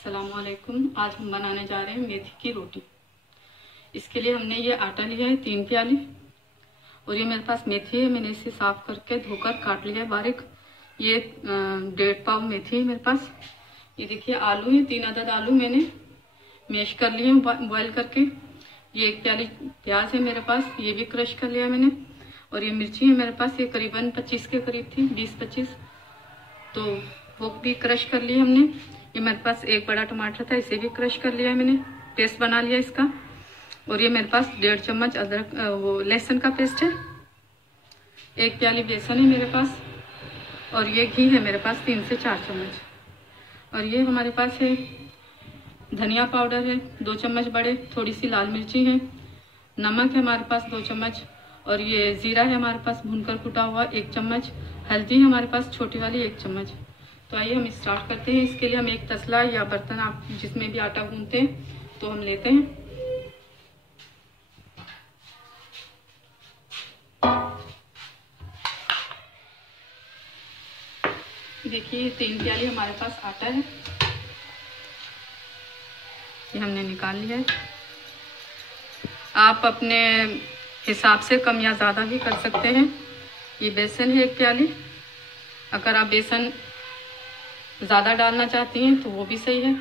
अस्सलामुअलैकुम। आज हम बनाने जा रहे हैं मेथी की रोटी। इसके लिए हमने ये आटा लिया है 3 प्याली और ये मेरे पास मेथी है। मैंने इसे साफ करके धोकर काट लिया है बारीक। ये 1.5 पाव मेथी है मेरे पास। ये देखिए आलू है, 3 अदद आलू मैंने मैश कर लिए बॉईल करके। ये 1 प्याली प्याज है मेरे पास, ये भी क्रश कर लिया मैंने। और ये मिर्ची है मेरे पास, ये करीबन 25 के करीब थी, 20-25, तो वो भी क्रश कर ली हमने। ये मेरे पास 1 बड़ा टमाटर था, इसे भी क्रश कर लिया है मैंने, पेस्ट बना लिया इसका। और ये मेरे पास 1.5 चम्मच अदरक वो लहसुन का पेस्ट है। 1 प्याली बेसन है मेरे पास। और ये घी है मेरे पास 3 से 4 चम्मच। और ये हमारे पास है धनिया पाउडर है 2 चम्मच बड़े, थोड़ी सी लाल मिर्ची है, नमक है हमारे पास 2 चम्मच। और ये जीरा है हमारे पास भूनकर कुटा हुआ 1 चम्मच। हल्दी है हमारे पास छोटी वाली 1 चम्मच। तो आइए हम स्टार्ट करते हैं। इसके लिए हम एक तसला या बर्तन आप जिसमें भी आटा गूंथते हैं तो हम लेते हैं। देखिए 3 प्याली हमारे पास आटा है, ये हमने निकाल लिया है। आप अपने हिसाब से कम या ज़्यादा भी कर सकते हैं। ये बेसन है 1 प्याली। अगर आप बेसन ज़्यादा डालना चाहती हैं तो वो भी सही है,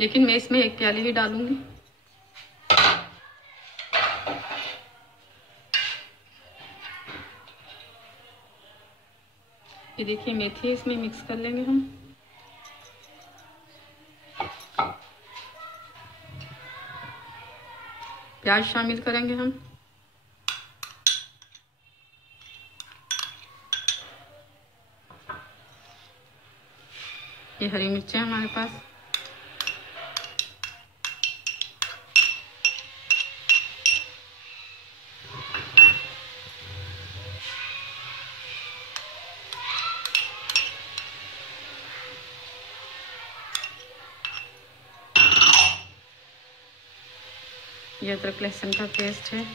लेकिन मैं इसमें 1 प्याली ही डालूंगी। ये देखिए मेथी इसमें मिक्स कर लेंगे हम। प्याज शामिल करेंगे हम। ये हरी मिर्चें हमारे पास। ये अदरक लहसुन का पेस्ट है।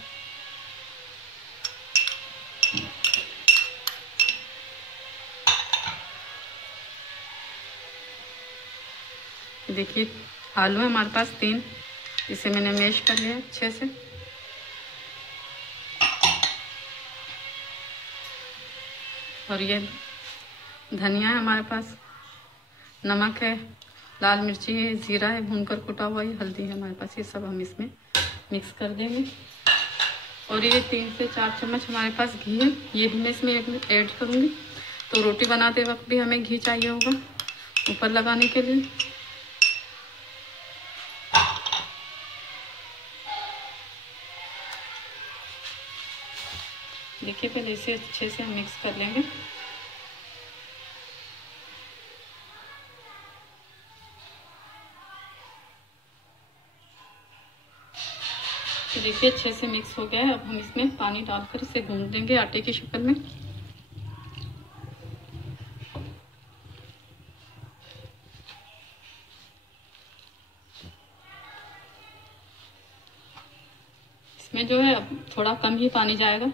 देखिए आलू है हमारे पास 3, इसे मैंने मैश कर लिया अच्छे से। और ये धनिया है हमारे पास, नमक है, लाल मिर्ची है, जीरा है भूनकर कुटा हुआ, ये हल्दी है हमारे पास। ये सब हम इसमें मिक्स कर देंगे। और ये 3 से 4 चम्मच हमारे पास घी है, ये भी मैं इसमें ऐड करूँगी। तो रोटी बनाते वक्त भी हमें घी चाहिए होगा ऊपर लगाने के लिए। देखिए पहले इसे अच्छे से हम मिक्स कर लेंगे। तो देखिए अच्छे से मिक्स हो गया है। अब हम इसमें पानी डालकर इसे गूंथ देंगे आटे की शक्ल में। इसमें जो है अब थोड़ा कम ही पानी जाएगा।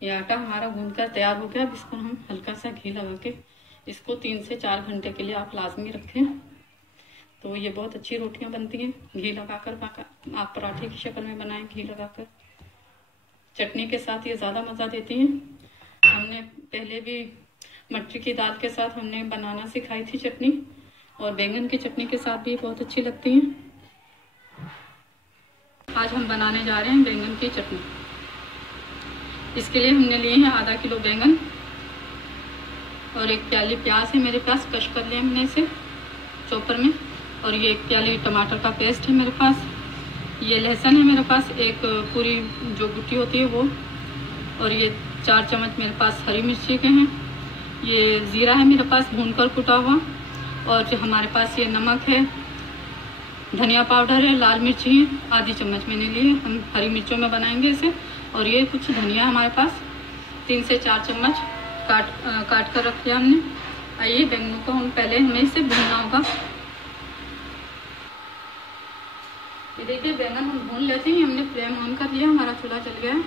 ये आटा हमारा गूंथकर तैयार हो गया। अब इसको हम हल्का सा घी लगा के इसको 3 से 4 घंटे के लिए आप लाजमी रखें, तो ये बहुत अच्छी रोटियां बनती हैं। घी लगाकर आप पराठे की शक्ल में बनाएं, घी लगाकर चटनी के साथ ये ज़्यादा मज़ा देती हैं। हमने पहले भी मटर की दाल के साथ हमने बनाना सिखाई थी चटनी, और बैंगन की चटनी के साथ भी बहुत अच्छी लगती हैं। आज हम बनाने जा रहे हैं बैंगन की चटनी। इसके लिए हमने लिए हैं आधा किलो बैंगन और 1 प्याली प्याज है मेरे पास, कश कर लिया मैंने इसे चॉपर में। और ये 1 प्याली टमाटर का पेस्ट है मेरे पास। ये लहसुन है मेरे पास, एक पूरी जो गुट्टी होती है वो। और ये 4 चम्मच मेरे पास हरी मिर्ची के हैं। ये जीरा है मेरे पास भूनकर कुटा हुआ। और जो हमारे पास ये नमक है धनिया पाउडर है, लाल मिर्ची है आधी चम्मच मैंने लिए, हम हरी मिर्चों में बनाएंगे इसे। और ये कुछ धनिया हमारे पास 3 से 4 चम्मच काट कर रख लिया हमने। आइए बैंगनों को पहले हमें इसे भूनना होगा। ये देखिए बैंगन हम भून लेते हैं। हमने फ्लेम ऑन कर लिया, हमारा चूल्हा जल गया है।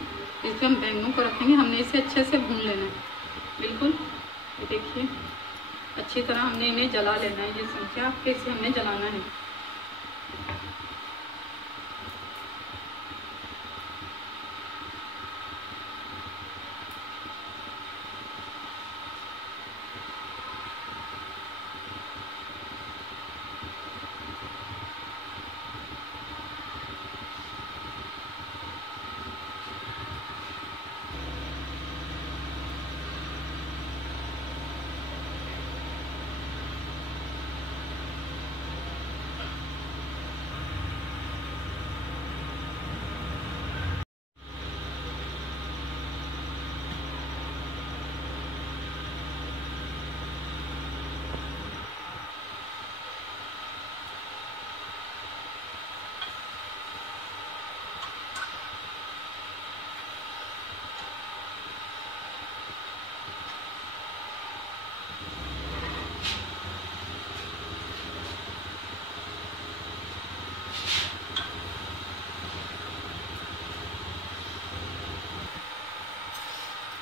इसमें हम बैंगनों को रखेंगे, हमने इसे अच्छे से भून लेना है बिल्कुल। ये देखिए अच्छी तरह हमने इन्हें जला लेना है। ये समझिए आपके इसे हमने जलाना है।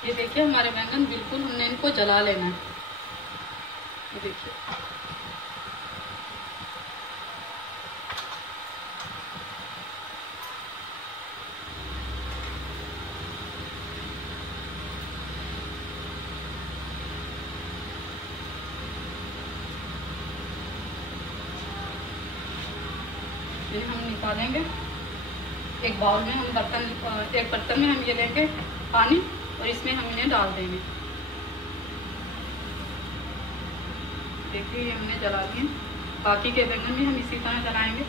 ये देखिए हमारे बैंगन बिल्कुल हमने इनको जला लेना है। ये देखिए ये हम निकालेंगे एक बाउल में। हम एक बर्तन में हम ये लेंगे पानी और इसमें हम इन्हें डाल देंगे। देखिए ये हमने जला दिए। बाकी के बैंगन भी हम इसी तरह जलाएंगे।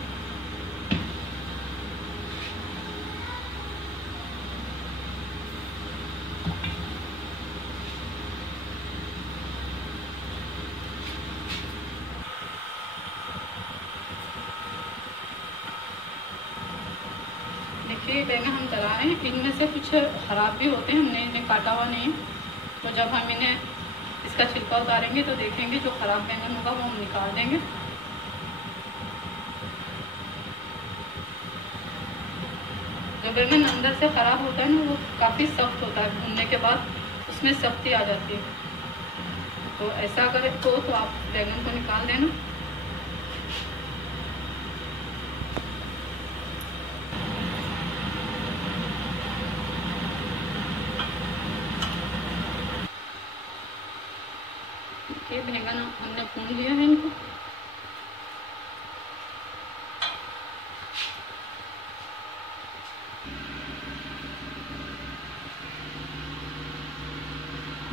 देखिए बैंगन हम जला रहे हैं, इनमें से कुछ खराब भी होते हैं, हमने इन्हें काटा हुआ नहीं है। तो जब हम इन्हें इसका छिलका उतारेंगे तो देखेंगे जो खराब बैंगन होगा वो हम निकाल देंगे। जो बैंगन अंदर से खराब होता है ना वो काफ़ी सख्त होता है, भूनने के बाद उसमें सख्ती आ जाती है। तो ऐसा अगर तो आप बैंगन को निकाल देना। ये बैंगन हमने भून लिया है इनको।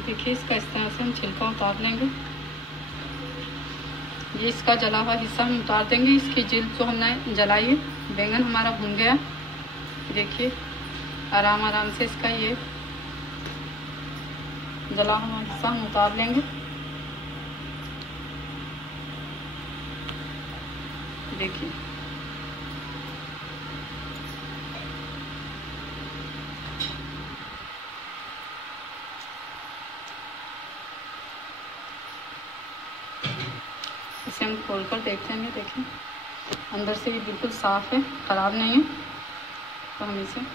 देखिए इसका इस तरह से हम छिलका उतार लेंगे। ये इसका जला हुआ हिस्सा हम उतार देंगे। इसकी जिल्द जो हमने जलाई है, बैंगन हमारा भून गया। देखिए आराम आराम से इसका ये जला हुआ हिस्सा हम उतार लेंगे। देखिए इसे हम खोल कर देखते हैं। देखिए अंदर से ये बिल्कुल साफ़ है, ख़राब नहीं है। तो हम इसे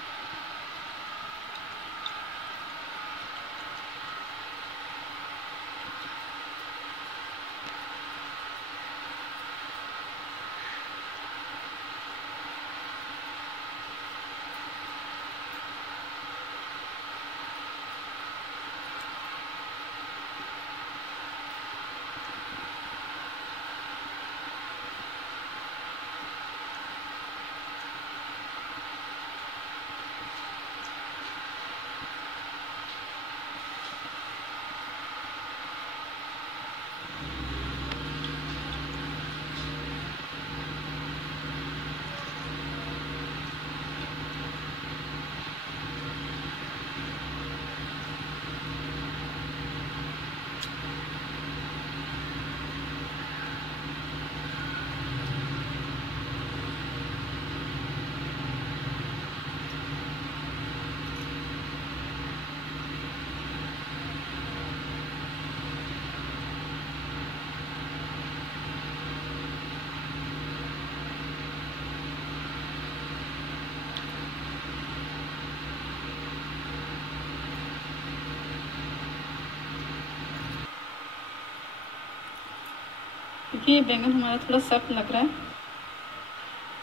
देखिए ये बैंगन हमारा थोड़ा सख्त लग रहा है,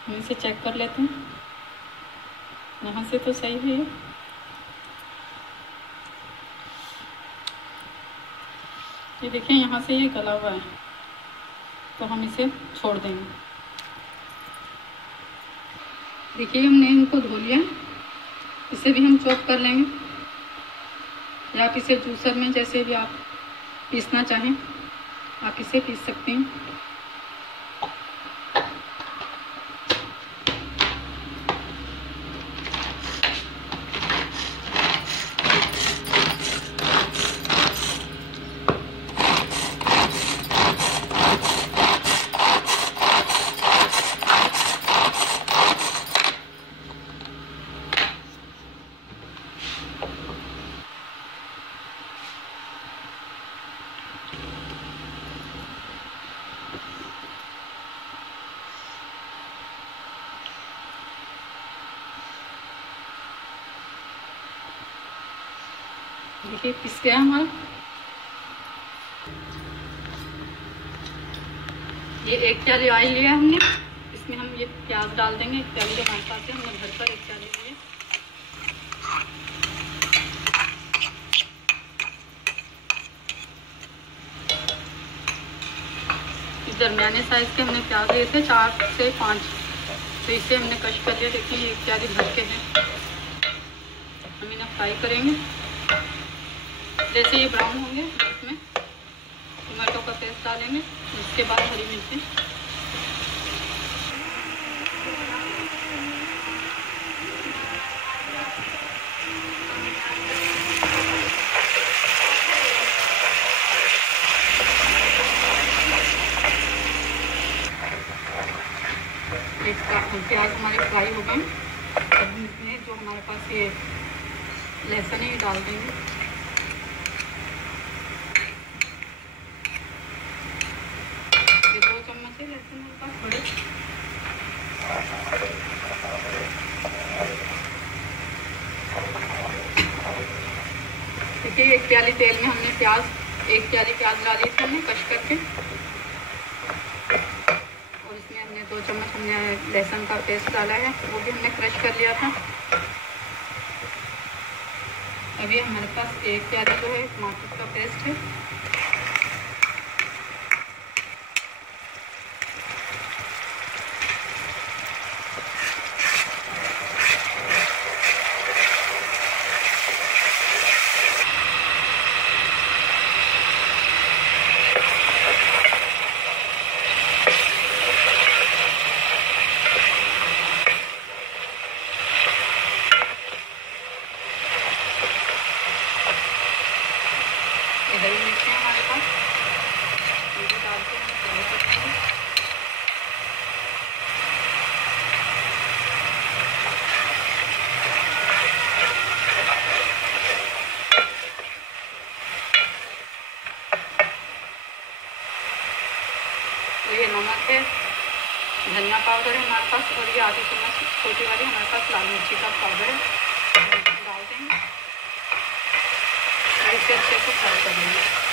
हम इसे चेक कर लेते हैं। यहाँ से तो सही है ये देखिए यहाँ से ये गला हुआ है, तो हम इसे छोड़ देंगे। देखिए हमने इनको धो लिया, इसे भी हम चॉप कर लेंगे, या आप इसे जूसर में जैसे भी आप पीसना चाहें आप इसे पीस सकते हैं। देखिए पिस गया हमारा। ये 1 प्याली ऑयल लिया हमने, इसमें हम ये प्याज डाल देंगे। 1 प्याली हमारे पास है, हमने घर पर 1 प्याली लिए। इस दरमियाने साइज के हमने प्याज लिए थे 4 से 5, तो इसे हमने कश कर लिया। देखिए ये 1 प्याली भर के हैं, हम इन्हें फ्राई करेंगे। जैसे ये ब्राउन होंगे इसमें टमाटो का पेस्ट डालेंगे, उसके बाद हरी मिर्ची। प्याज हमारे फ्राई हो गए, अब इसमें जो हमारे पास ये लहसुन है ये डाल देंगे। ये 2 चम्मच है लहसुन मेरे पास बड़े। देखिए 1 प्याली तेल में हमने 1 प्याली प्याज डाली थी हमने कश करके, 2 चम्मच हमने लहसुन का पेस्ट डाला है, वो भी हमने क्रश कर लिया था। अभी हमारे पास 1 प्याली जो है टमाटर का पेस्ट है, हरी मिर्ची हमारे पास, ये भी डाल के हम फ्राई करेंगे। तो ये नमक है, धनिया पाउडर है हमारे पास, और ये आधी चम्मच छोटी वाली हमारे पास लाल मिर्ची का पाउडर है, डाल देंगे और इसे अच्छे से फ्राई कर लेंगे।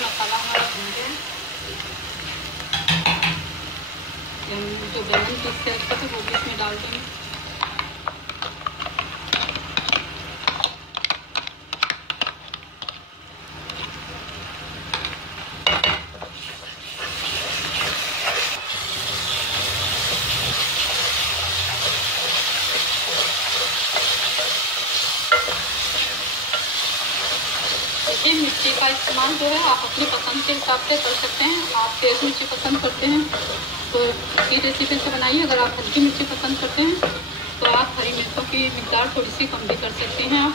मसाला हमारा भून गया, जो बैंगन पीस के रखे थे वो भी इसमें डाल देंगे। देखिए मिर्ची का इस्तेमाल जो है आप अपनी पसंद के हिसाब से कर सकते हैं। आप तेज मिर्ची पसंद करते हैं तो इसी रेसिपी से बनाइए। अगर आप हल्की मिर्ची पसंद करते हैं तो आप हरी मिर्चों की मिकदार थोड़ी सी कम भी कर सकते हैं आप।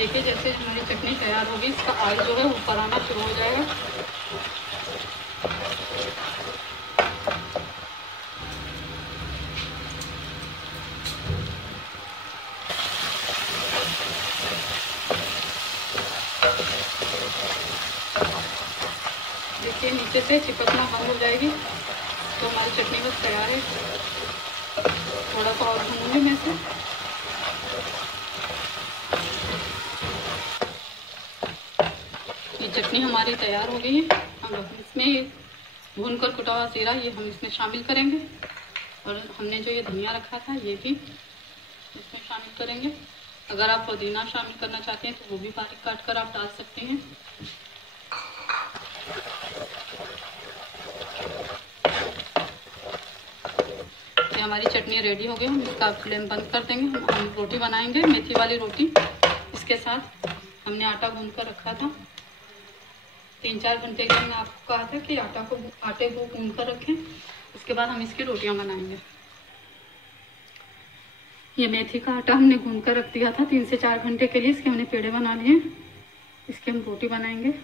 देखिए जैसे हमारी चटनी तैयार होगी, इसका ऑयल जो है ऊपर आना शुरू हो जाएगा। देखिए नीचे से चिपकना बंद हो जाएगी, तो हमारी चटनी बस तैयार है। थोड़ा सा और भूनूंगी मैं इसे। ये चटनी हमारी तैयार हो गई है। अब इसमें भूनकर कुटा हुआ जीरा ये हम इसमें शामिल करेंगे, और हमने जो ये धनिया रखा था ये भी इसमें शामिल करेंगे। अगर आप पुदीना शामिल करना चाहते हैं तो वो भी बारीक काट कर आप डाल सकते हैं। ये हमारी चटनी रेडी हो गई, हम इसका फ्लेम बंद कर देंगे। हम रोटी बनाएंगे, मेथी वाली रोटी। इसके साथ हमने आटा गूंद कर रखा था 3-4 घंटे के। मैंने आपको कहा था कि आटे को गूंद कर रखें। इसके बाद हम इसकी रोटियां बनाएंगे। ये मेथी का आटा हमने गूंद कर रख दिया था 3 से 4 घंटे के लिए। इसके हमने पेड़े बना लिए। इसके हम रोटी बनाएंगे।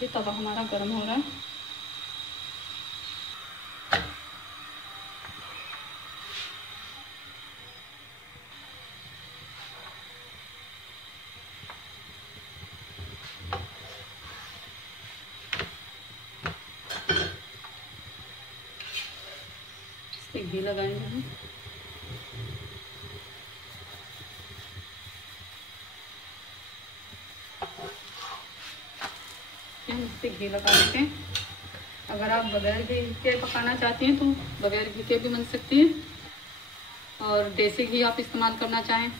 ये तवा हमारा गर्म हो रहा है। इस पे घी लगाएंगे हम। इस पे घी लगा देते हैं। अगर आप बगैर घी के पकाना चाहती हैं तो बगैर घी के भी बन सकती है, और देसी घी आप इस्तेमाल करना चाहें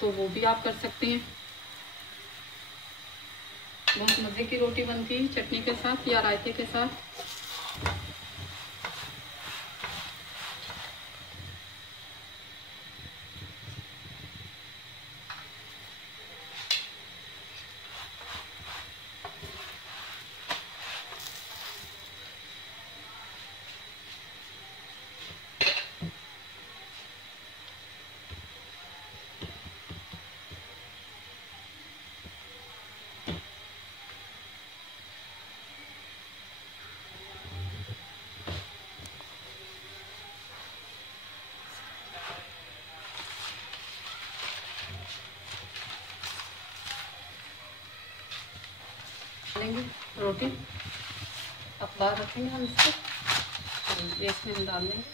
तो वो भी आप कर सकती हैं। बहुत मज़े की रोटी बनती है चटनी के साथ या रायते के साथ। डालेंगे रोटी, अखबार रखेंगे हम इसको, ये इसमें हम डाल देंगे।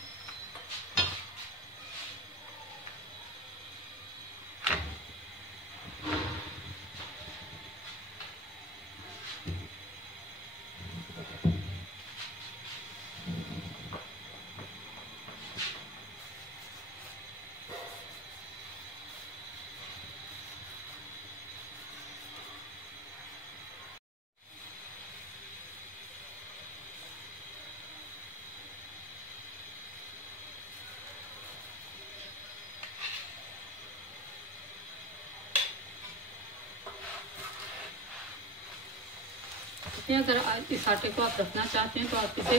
अगर इस आटे को आप रखना चाहते हैं तो आप इसे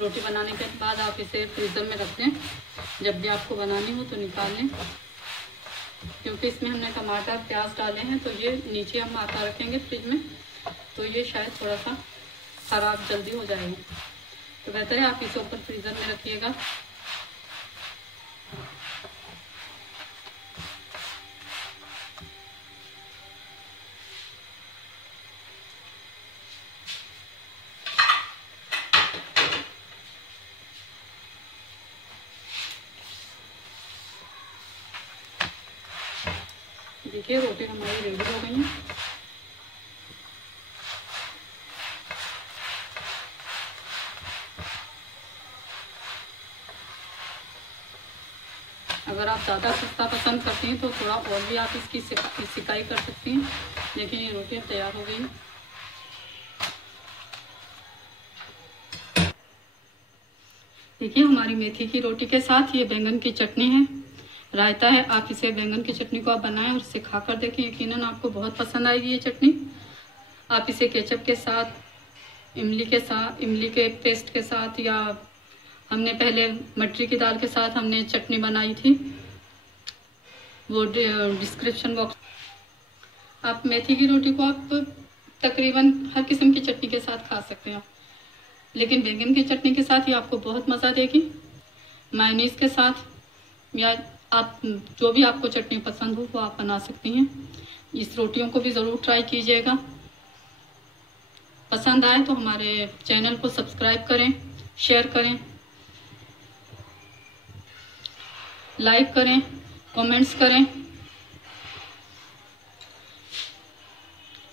रोटी बनाने के बाद आप इसे फ्रीज़र में रख दें। जब भी आपको बनानी हो तो निकाल लें, क्योंकि इसमें हमने टमाटर प्याज डाले हैं तो ये नीचे हम आटा रखेंगे फ्रिज में तो ये शायद थोड़ा सा ख़राब जल्दी हो जाएगा। तो बेहतर है आप इसे ऊपर फ्रीज़र में रखिएगा। देखिए रोटी हमारी रेडी हो गई है। अगर आप ज़्यादा खस्ता पसंद करती हैं तो थोड़ा और भी आप इसकी सिकाई कर सकती हैं। देखिए ये रोटी तैयार हो गई। देखिए हमारी मेथी की रोटी के साथ ये बैंगन की चटनी है, रायता है। आप इसे बैंगन की चटनी को आप बनाएं और इसे खाकर देखें, यकीनन आपको बहुत पसंद आएगी ये चटनी। आप इसे केचप के साथ, इमली के पेस्ट के साथ, या हमने पहले मटरी की दाल के साथ हमने चटनी बनाई थी, वो डिस्क्रिप्शन बॉक्स। आप मेथी की रोटी को आप तकरीबन हर किस्म की चटनी के साथ खा सकते हैं, लेकिन बैंगन की चटनी के साथ ही आपको बहुत मज़ा देगी। मायोनीज के साथ, या आप जो भी आपको चटनी पसंद हो वो आप बना सकती हैं। इस रोटियों को भी ज़रूर ट्राई कीजिएगा। पसंद आए तो हमारे चैनल को सब्सक्राइब करें, शेयर करें, लाइक करें, कमेंट्स करें।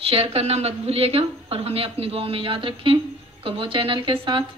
शेयर करना मत भूलिएगा और हमें अपनी दुआओं में याद रखें। कबो चैनल के साथ।